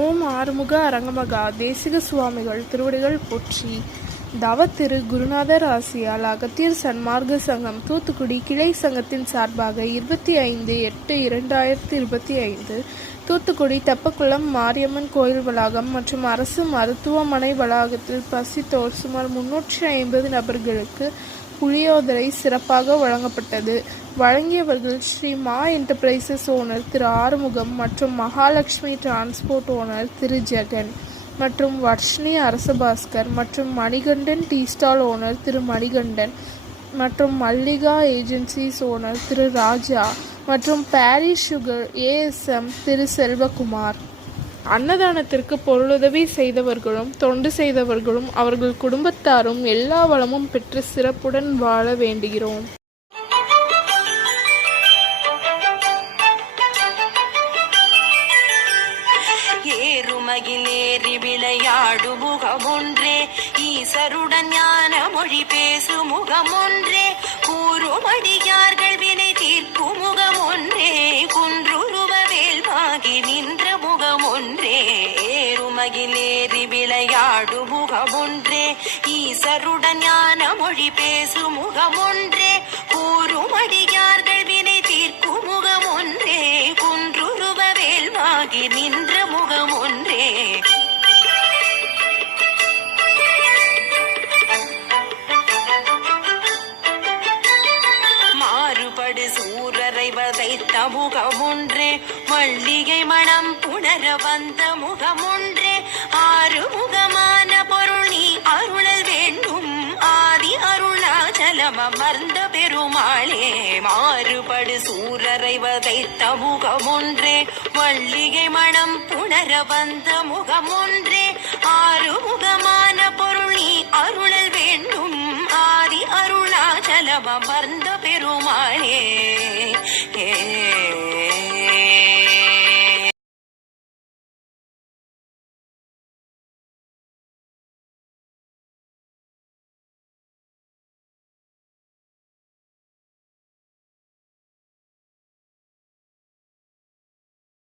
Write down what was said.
ஓம் ஆறுமுக அரங்கமகா தேசிக சுவாமிகள் திருவடிகள் போற்றி. தவ திரு குருநாதர் ஆசியால் அகத்தியர் சன்மார்க்க சங்கம் தூத்துக்குடி கிளை சங்கத்தின் சார்பாக 25/8/2025 தூத்துக்குடி தெப்பக்குளம் மாரியம்மன் கோயில் வளாகம் மற்றும் அரசு மருத்துவமனை வளாகத்தில் பசித்தோர் சுமார் 350 நபர்களுக்கு புளியோதரை சிறப்பாக வழங்கப்பட்டது. வழங்கியவர்கள் ஸ்ரீ மா என்டர்பிரைசஸ் ஓனர் திரு ஆறுமுகம் மற்றும் மகாலட்சுமி டிரான்ஸ்போர்ட் ஓனர் திரு ஜெகன் மற்றும் வர்ஷினி அரசபாஸ்கர் மற்றும் மணிகண்டன் டீ ஸ்டால் ஓனர் திரு மணிகண்டன் மற்றும் மல்லிகா ஏஜென்சிஸ் ஓனர் திரு ராஜா மற்றும் பாரிஸ் சுகர் ஏஎஸ்எம் திரு செல்வகுமார். அன்னதானத்திற்கு பொருளுதவி செய்தவர்களும் தொண்டு செய்தவர்களும் அவர்கள் குடும்பத்தாரும் எல்லா வளமும் பெற்று சிறப்புடன் வாழ வேண்டுகிறோம். ஏறுமகிலேறி விளையாடு முகமொன்றே, ஈசருடன் ஞான மொழி பேசு முகமொன்றே, கூறுமடியார்கள் வினை தீர்க்கும் முகமொன்றே, குன்றுருவ வேல்வாகி நின்ற முகமொன்றே. ஏறுமகிலேறி விளையாடு முகமொன்றே, ஈசருடன் ஞான மொழி பேசு முகமொன்றே, கூறுமடியார்கள் வினை தீர்க்கும் முகமொன்றே, குன்றுருவ வேல்வாகி நின்ற முகமொன்றே. மாறுபடு சூரரை வதைத்த முகமொன்றே, மல்லிகை மணம் புணர வந்த முகமொன்றே, ஆறுமுகமான பொருள் நீ அருளல் வேண்டும், ஆதி அருளாச்சலம் அமர்ந்த பெருமாளே. மாறுபடு சூரரை வதைத்த முகமொன்றே, மல்லிகை மணம் புணர வந்த முகமொன்றே, ஆறுமுகமான பொருள் நீ அருளல் வேண்டும், ஆதி அருளாச்சலம் அமர்ந்த பெருமாளே.